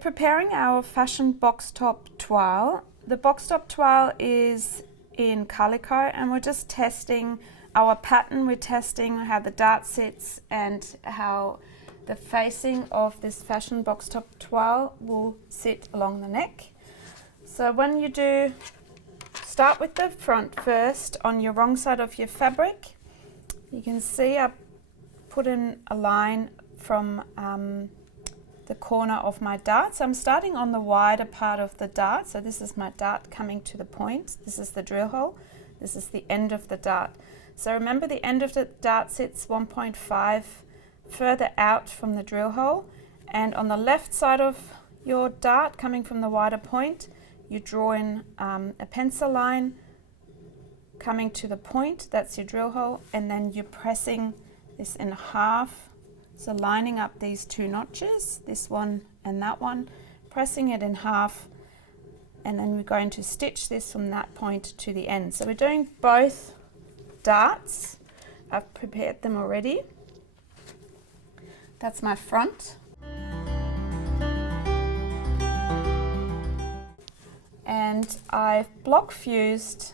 preparing our fashion box top toile. The box top toile is in calico, and we're just testing our pattern. We're testing how the dart sits and how the facing of this fashion box top toile will sit along the neck. So when you do, start with the front first on your wrong side of your fabric. You can see I put in a line from the corner of my dart. So I'm starting on the wider part of the dart. So this is my dart coming to the point. This is the drill hole. This is the end of the dart. So remember, the end of the dart sits 1.5 further out from the drill hole, and on the left side of your dart coming from the wider point, you draw in a pencil line coming to the point, that's your drill hole, and then you're pressing this in half. So lining up these two notches, this one and that one, pressing it in half, and then we're going to stitch this from that point to the end. So we're doing both darts. I've prepared them already. That's my front. And I've block fused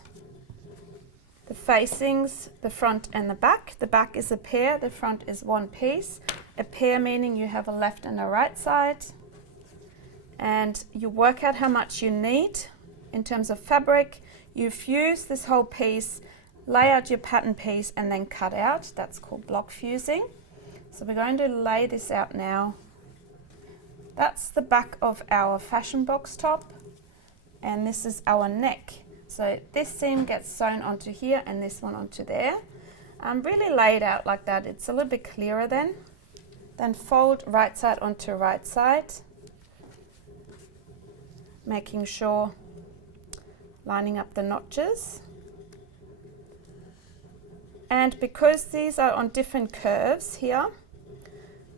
the facings, the front and the back. The back is a pair, the front is one piece. A pair meaning you have a left and a right side. And you work out how much you need in terms of fabric. You fuse this whole piece, lay out your pattern piece, and then cut out. That's called block fusing. So we're going to lay this out now. That's the back of our fashion box top, and this is our neck. So this seam gets sewn onto here and this one onto there. Really lay it out like that. It's a little bit clearer then. Then fold right side onto right side, making sure lining up the notches. And because these are on different curves here,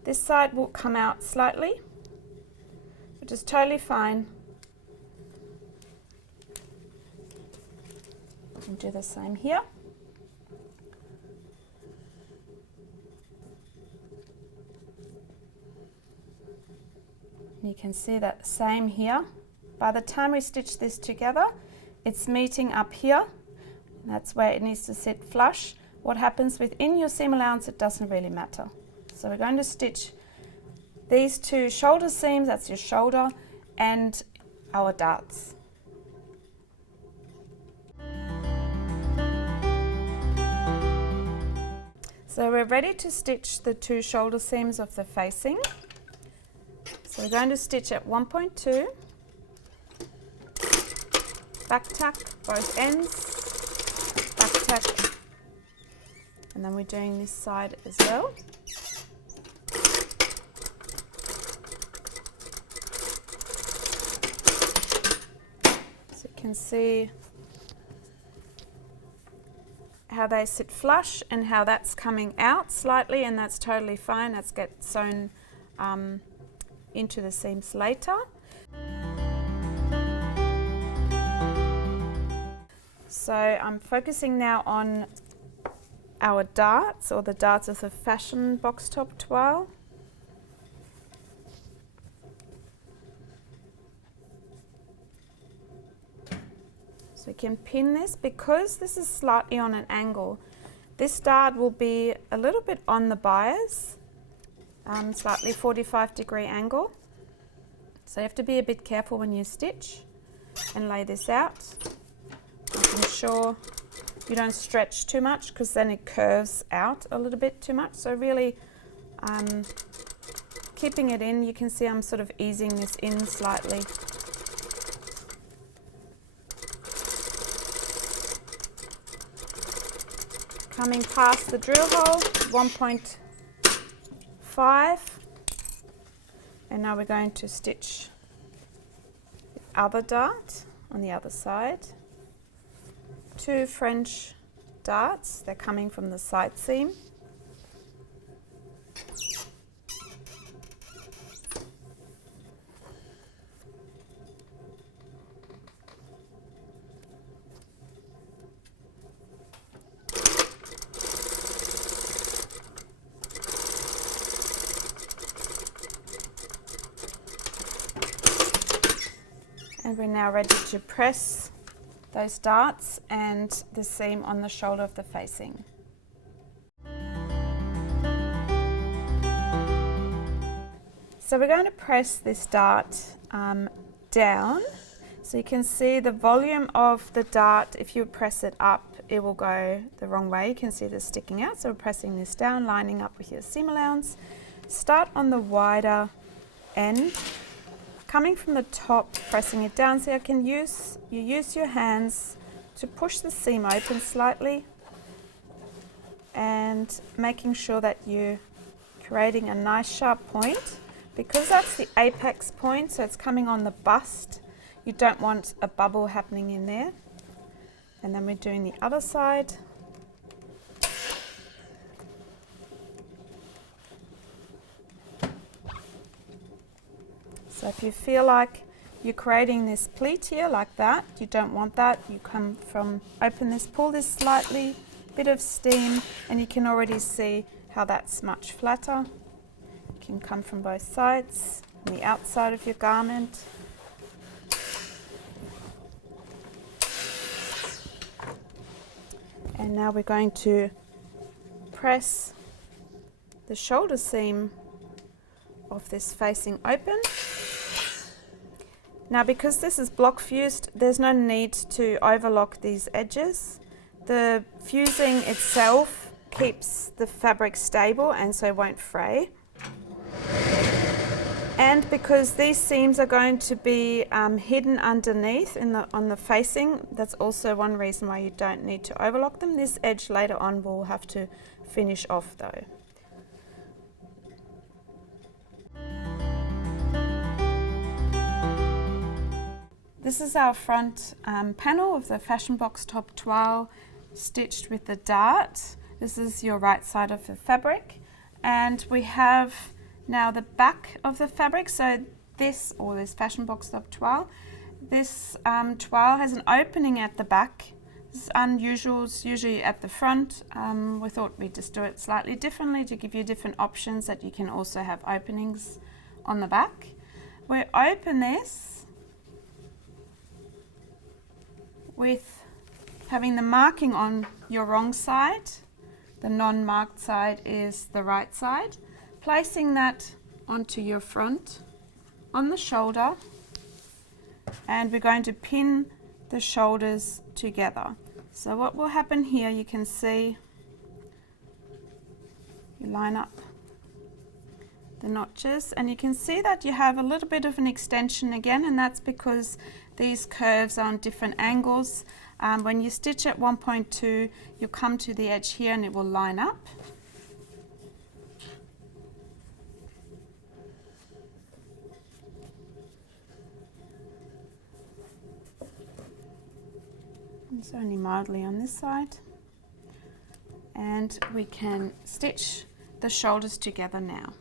this side will come out slightly, which is totally fine. And do the same here. You can see that same here. By the time we stitch this together, it's meeting up here. That's where it needs to sit flush. What happens within your seam allowance, it doesn't really matter. So we're going to stitch these two shoulder seams, that's your shoulder, and our darts. So we're ready to stitch the two shoulder seams of the facing. So we're going to stitch at 1.2, back tack both ends, back tack, and then we're doing this side as well. So you can see how they sit flush and how that's coming out slightly, and that's totally fine. That's get sewn into the seams later. So I'm focusing now on our darts, or the darts of the fashion box top toile. So you can pin this because this is slightly on an angle. This dart will be a little bit on the bias, slightly 45-degree angle. So you have to be a bit careful when you stitch and lay this out. Making sure you don't stretch too much, because then it curves out a little bit too much. So really keeping it in. You can see I'm sort of easing this in slightly. Coming past the drill hole, 1.5, and now we're going to stitch the other dart on the other side. Two French darts, they're coming from the side seam. And we're now ready to press those darts and the seam on the shoulder of the facing. So we're going to press this dart down. So you can see the volume of the dart. If you press it up, it will go the wrong way. You can see this sticking out. So we're pressing this down, lining up with your seam allowance. Start on the wider end, coming from the top, pressing it down. So you use your hands to push the seam open slightly and making sure that you're creating a nice sharp point. Because that's the apex point, so it's coming on the bust, you don't want a bubble happening in there. And then we're doing the other side. So if you feel like you're creating this pleat here like that, you don't want that, you come from, open this, pull this slightly, bit of steam, and you can already see how that's much flatter. Can come from both sides, on the outside of your garment. And now we're going to press the shoulder seam of this facing open. Now because this is block fused, there's no need to overlock these edges. The fusing itself keeps the fabric stable and so it won't fray. And because these seams are going to be hidden underneath on the facing, that's also one reason why you don't need to overlock them. This edge later on we'll have to finish off though. This is our front panel of the Fashion Box Top Toile stitched with the dart. This is your right side of the fabric, and we have now the back of the fabric. So this Fashion Box Top Toile, this toile has an opening at the back. This is unusual, it's usually at the front. We thought we'd just do it slightly differently to give you different options that you can also have openings on the back. We open this with having the marking on your wrong side. The non-marked side is the right side. Placing that onto your front, on the shoulder, and we're going to pin the shoulders together. So what will happen here, you can see, you line up the notches and you can see that you have a little bit of an extension again, and that's because these curves are on different angles. When you stitch at 1.2, you'll come to the edge here and it will line up. It's only mildly on this side, and we can stitch the shoulders together now.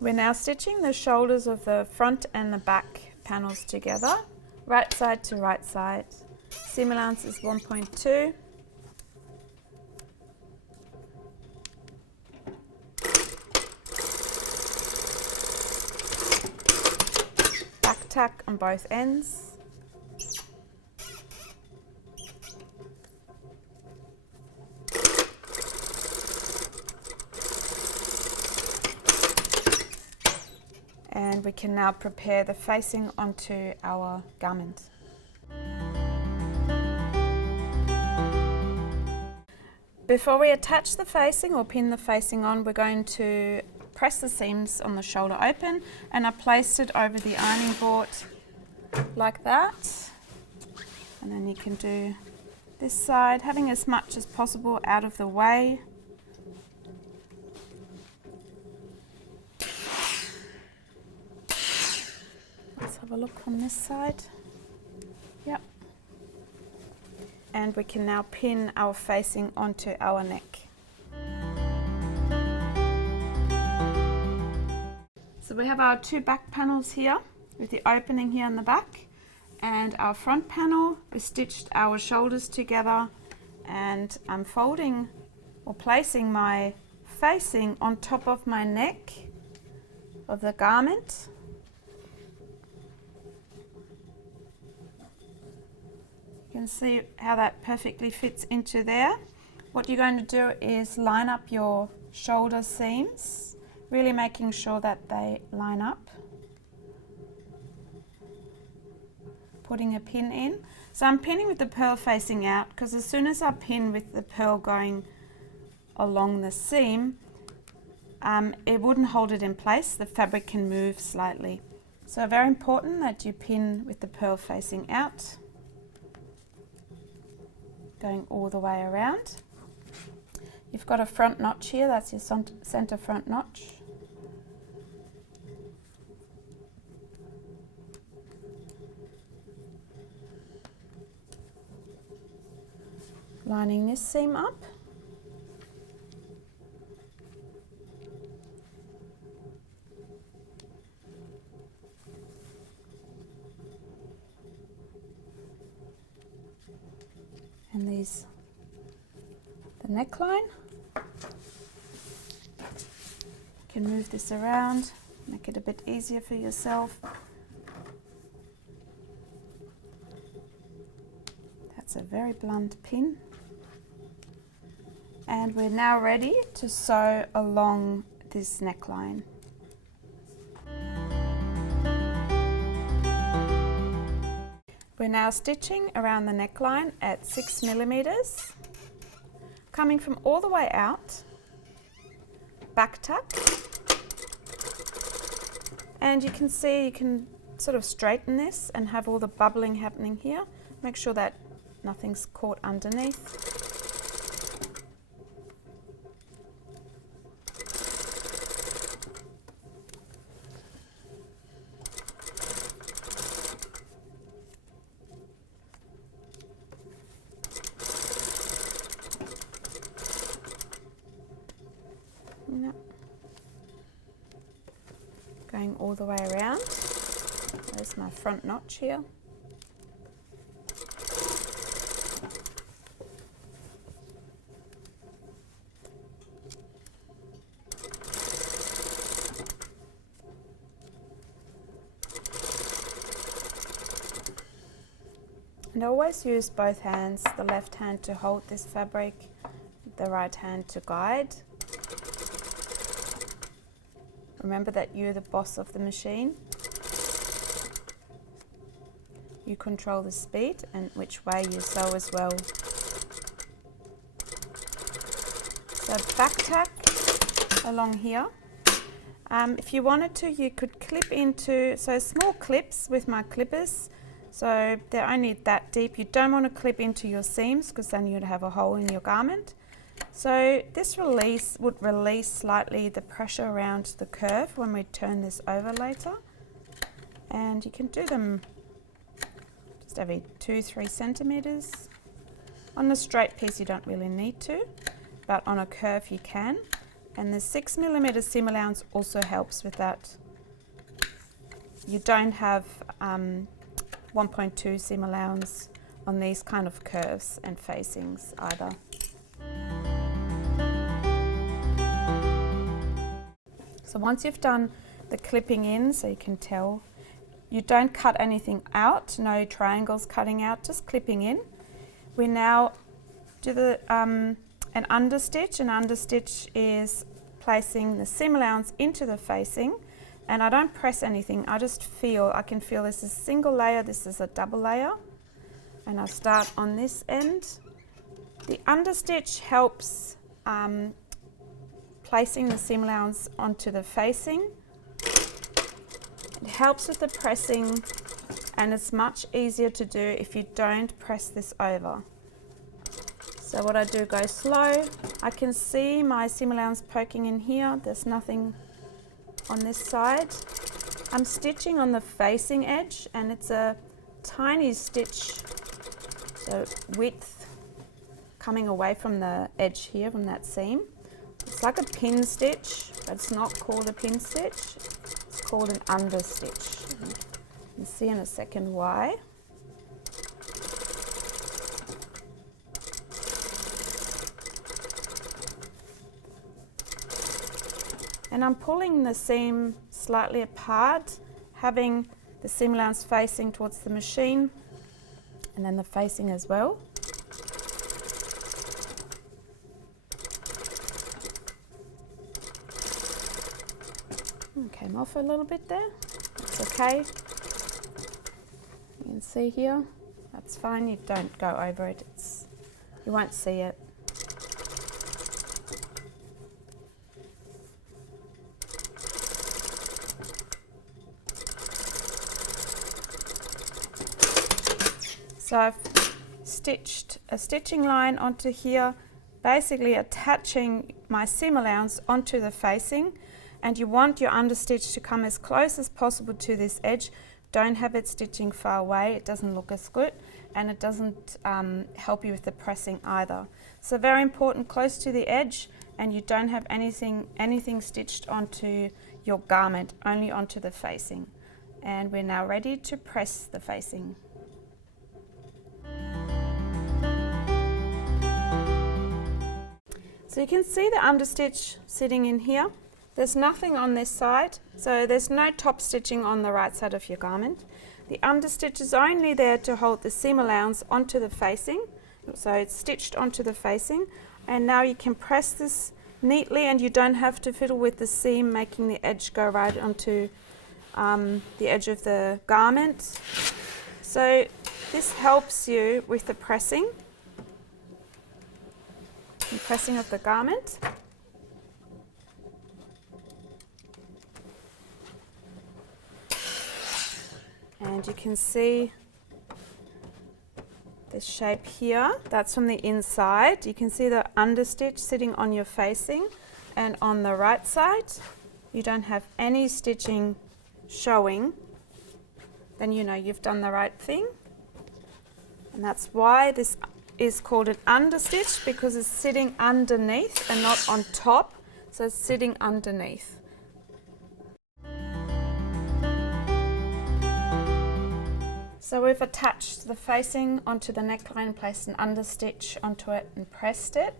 We're now stitching the shoulders of the front and the back panels together, right side to right side. Seam allowance is 1.2. Tack on both ends. And we can now prepare the facing onto our garment. Before we attach the facing or pin the facing on, we're going to press the seams on the shoulder open, and I placed it over the ironing board like that. And then you can do this side, having as much as possible out of the way. Let's have a look from this side. Yep. And we can now pin our facing onto our neck. So we have our two back panels here with the opening here in the back, and our front panel. We stitched our shoulders together, and I'm folding or placing my facing on top of my neck of the garment. You can see how that perfectly fits into there. What you're going to do is line up your shoulder seams, really making sure that they line up. Putting a pin in. So I'm pinning with the pearl facing out, because as soon as I pin with the pearl going along the seam, it wouldn't hold it in place. The fabric can move slightly. So very important that you pin with the pearl facing out, going all the way around. You've got a front notch here, that's your center front notch. Lining this seam up. And the neckline. You can move this around, make it a bit easier for yourself. That's a very blunt pin. And we're now ready to sew along this neckline. We're now stitching around the neckline at 6 millimeters, coming from all the way out, back tuck, and you can see you can sort of straighten this and have all the bubbling happening here. Make sure that nothing's caught underneath. Going all the way around. There's my front notch here. And always use both hands, the left hand to hold this fabric, the right hand to guide. Remember that you're the boss of the machine. You control the speed and which way you sew as well. So back tuck along here. If you wanted to, you could clip into, so small clips with my clippers. So they're only that deep. You don't want to clip into your seams because then you'd have a hole in your garment. So this release would release slightly the pressure around the curve when we turn this over later. And you can do them just every 2-3 centimeters. On the straight piece you don't really need to, but on a curve you can. And the 6 millimeter seam allowance also helps with that. You don't have 1.2 seam allowance on these kind of curves and facings either. So once you've done the clipping in, so you can tell, you don't cut anything out, no triangles cutting out, just clipping in. We now do the an understitch. An understitch is placing the seam allowance into the facing, and I don't press anything, I just feel, I can feel this is a single layer, this is a double layer, and I start on this end. The understitch helps placing the seam allowance onto the facing. It helps with the pressing, and it's much easier to do if you don't press this over. So what I do, go slow. I can see my seam allowance poking in here. There's nothing on this side. I'm stitching on the facing edge, and it's a tiny stitch, so width coming away from the edge here, from that seam. It's like a pin stitch, but it's not called a pin stitch. It's called an understitch. You'll see in a second why. And I'm pulling the seam slightly apart, having the seam allowance facing towards the machine and then the facing as well. Came off a little bit there. That's okay. You can see here. That's fine. You don't go over it. You won't see it. So I've stitched a stitching line onto here, basically attaching my seam allowance onto the facing, and you want your understitch to come as close as possible to this edge. Don't have it stitching far away, it doesn't look as good, and it doesn't help you with the pressing either. So very important, close to the edge, and you don't have anything stitched onto your garment, only onto the facing. And we're now ready to press the facing. So you can see the understitch sitting in here. There's nothing on this side, so there's no top stitching on the right side of your garment. The understitch is only there to hold the seam allowance onto the facing, so it's stitched onto the facing, and now you can press this neatly and you don't have to fiddle with the seam, making the edge go right onto the edge of the garment. So this helps you with the pressing of the garment. And you can see this shape here, that's from the inside. You can see the understitch sitting on your facing, and on the right side you don't have any stitching showing. Then you know you've done the right thing. And that's why this is called an understitch, because it's sitting underneath and not on top, so it's sitting underneath. So we've attached the facing onto the neckline, placed an understitch onto it and pressed it.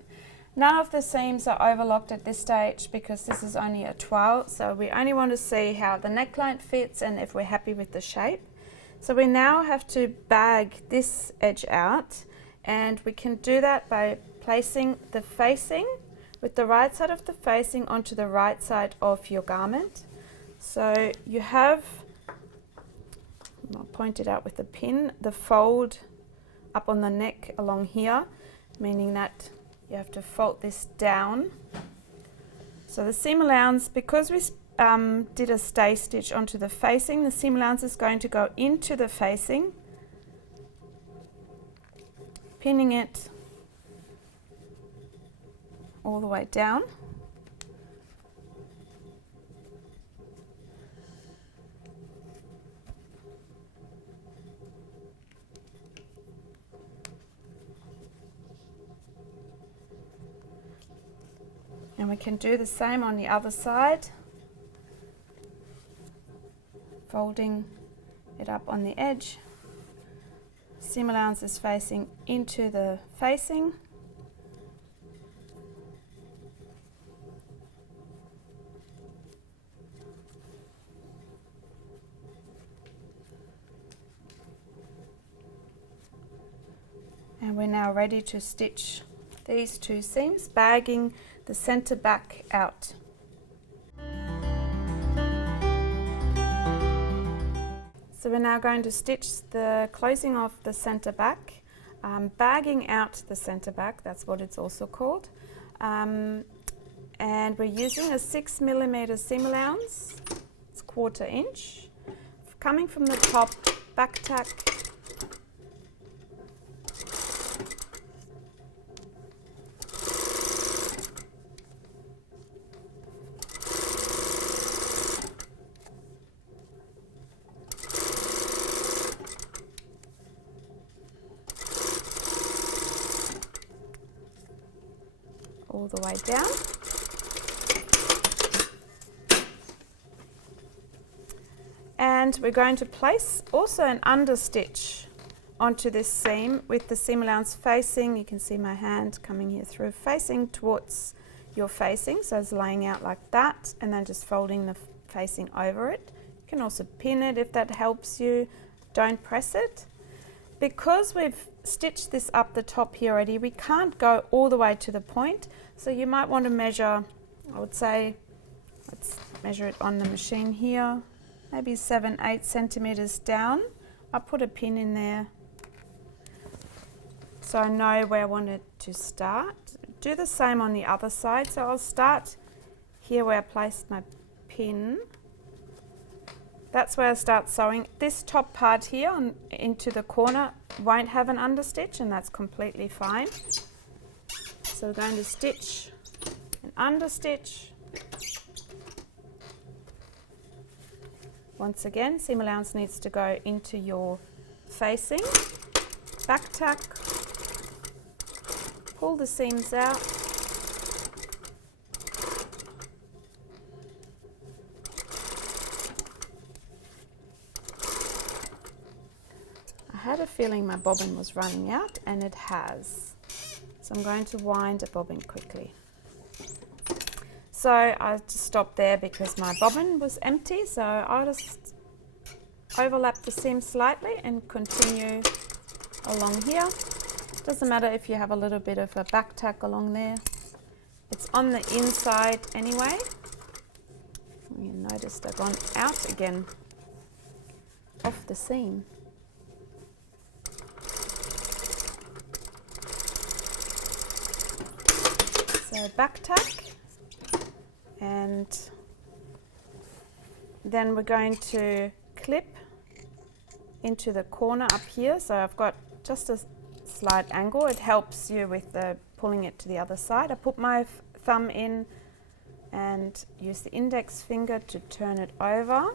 None of the seams are overlocked at this stage because this is only a toile, so we only want to see how the neckline fits and if we're happy with the shape. So we now have to bag this edge out, and we can do that by placing the facing with the right side of the facing onto the right side of your garment. So you have, I'll point it out with the pin, the fold up on the neck along here, meaning that you have to fold this down. So the seam allowance, because we did a stay stitch onto the facing, the seam allowance is going to go into the facing, pinning it all the way down. And we can do the same on the other side, folding it up on the edge. Seam allowance is facing into the facing. And we're now ready to stitch these two seams, bagging the center back out. So we're now going to stitch the closing of the center back, bagging out the center back, that's what it's also called. And we're using a 6mm seam allowance, it's 1/4 inch. Coming from the top, back tack, all the way down. And we're going to place also an understitch onto this seam with the seam allowance facing, you can see my hand coming here through, facing towards your facing, so it's laying out like that, and then just folding the facing over it. You can also pin it if that helps you. Don't press it. Because we've stitched this up the top here already, we can't go all the way to the point, so you might want to measure, I would say, let's measure it on the machine here, maybe 7-8 centimeters down. I'll put a pin in there so I know where I want it to start. Do the same on the other side, so I'll start here where I placed my pin. That's where I start sewing. This top part here into the corner won't have an understitch, and that's completely fine. So we're going to stitch an understitch. Once again, seam allowance needs to go into your facing. Back tack, pull the seams out. I had a feeling my bobbin was running out, and it has. So I'm going to wind a bobbin quickly. So I just stopped there because my bobbin was empty, so I'll just overlap the seam slightly and continue along here. Doesn't matter if you have a little bit of a back tack along there. It's on the inside anyway. You notice they've gone out again off the seam. So back tack, and then we're going to clip into the corner up here. So I've got just a slight angle. It helps you with the pulling it to the other side. I put my thumb in and use the index finger to turn it over,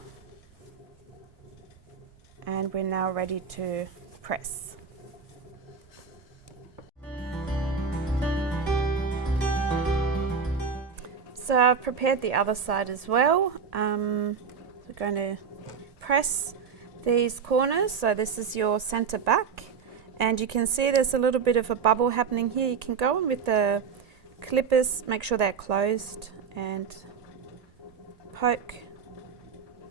and we're now ready to press. So I've prepared the other side as well. We're going to press these corners. So this is your center back, and you can see there's a little bit of a bubble happening here. You can go in with the clippers, make sure they're closed, and poke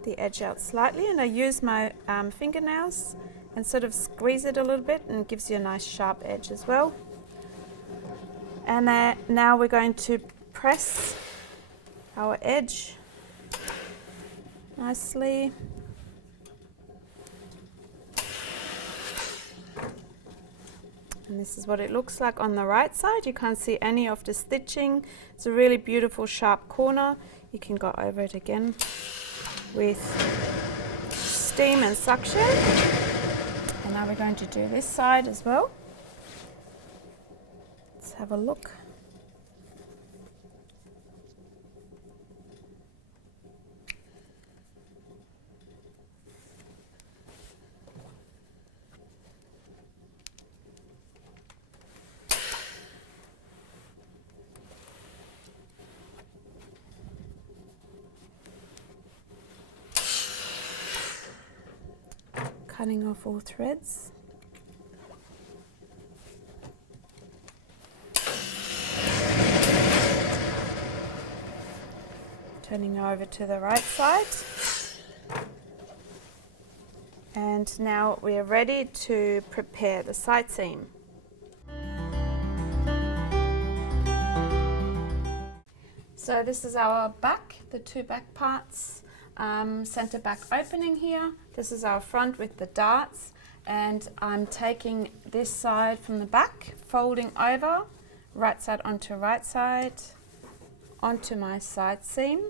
the edge out slightly. And I use my fingernails and sort of squeeze it a little bit, and it gives you a nice sharp edge as well. And now we're going to press our edge nicely. And this is what it looks like on the right side. You can't see any of the stitching. It's a really beautiful sharp corner. You can go over it again with steam and suction. And now we're going to do this side as well. Let's have a look. Cutting off all threads. Turning over to the right side. And now we are ready to prepare the side seam. So this is our back, the two back parts. Center back opening here. This is our front with the darts, and I'm taking this side from the back, folding over, right side onto right side, onto my side seam.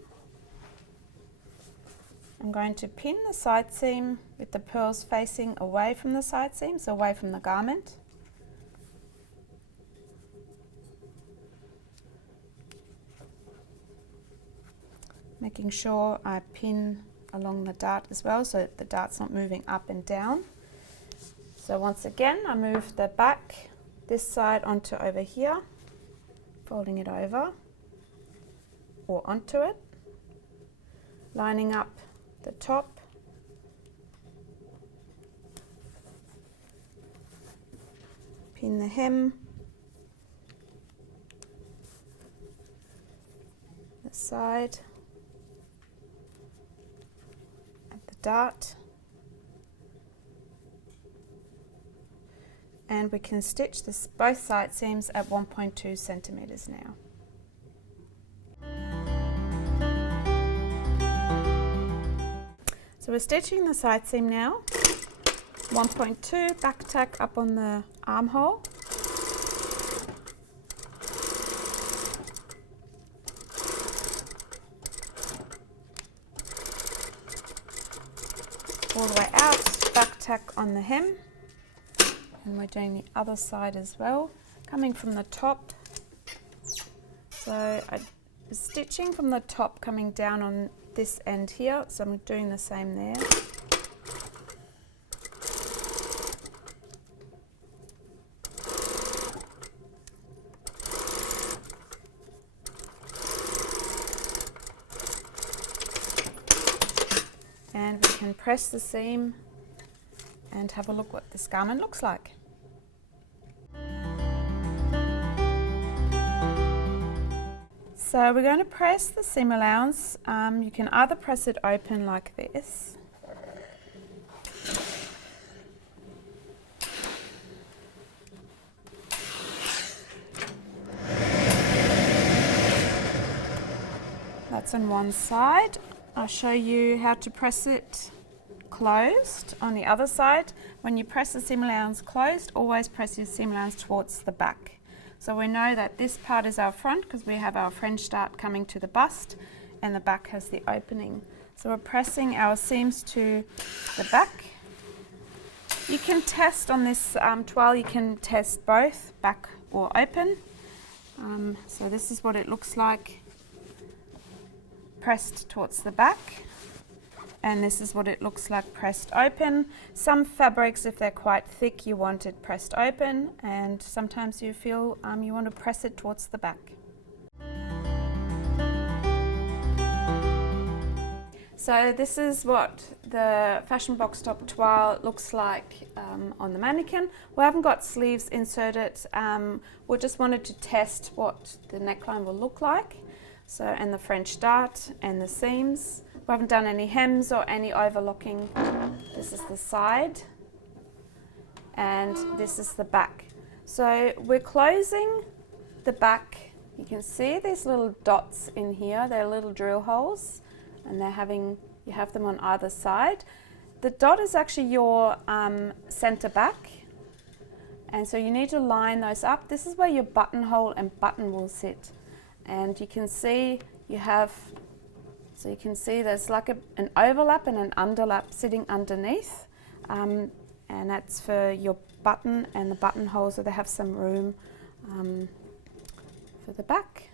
I'm going to pin the side seam with the pearls facing away from the side seam, so away from the garment. Making sure I pin along the dart as well, so the dart's not moving up and down. So once again, I move the back, this side onto over here, folding it over or onto it, lining up the top, pin the hem, side at the dart, and we can stitch this both side seams at 1.2 centimeters now. So we're stitching the side seam now, 1.2 back tack up on the armhole, all the way out, back tack on the hem, and we're doing the other side as well, coming from the top. So I was stitching from the top coming down on this end here, so I'm doing the same there. And we can press the seam and have a look what this garment looks like. So we're going to press the seam allowance. You can either press it open like this, that's on one side. I'll show you how to press it closed on the other side. When you press the seam allowance closed, always press your seam allowance towards the back. So we know that this part is our front because we have our French dart coming to the bust and the back has the opening. So we're pressing our seams to the back. You can test on this toile, you can test both back or open. So this is what it looks like pressed towards the back, and this is what it looks like pressed open. Some fabrics, if they're quite thick, you want it pressed open, and sometimes you feel you want to press it towards the back. So this is what the fashion box top toile looks like on the mannequin. We haven't got sleeves inserted. We just wanted to test what the neckline will look like. So, and the French dart and the seams. We haven't done any hems or any overlocking. This is the side and this is the back. So we're closing the back. You can see these little dots in here. They're little drill holes, and you have them on either side. The dot is actually your center back, and so you need to line those up. This is where your buttonhole and button will sit. And you can see there's like an overlap and an underlap sitting underneath, and that's for your button and the buttonhole, so they have some room for the back.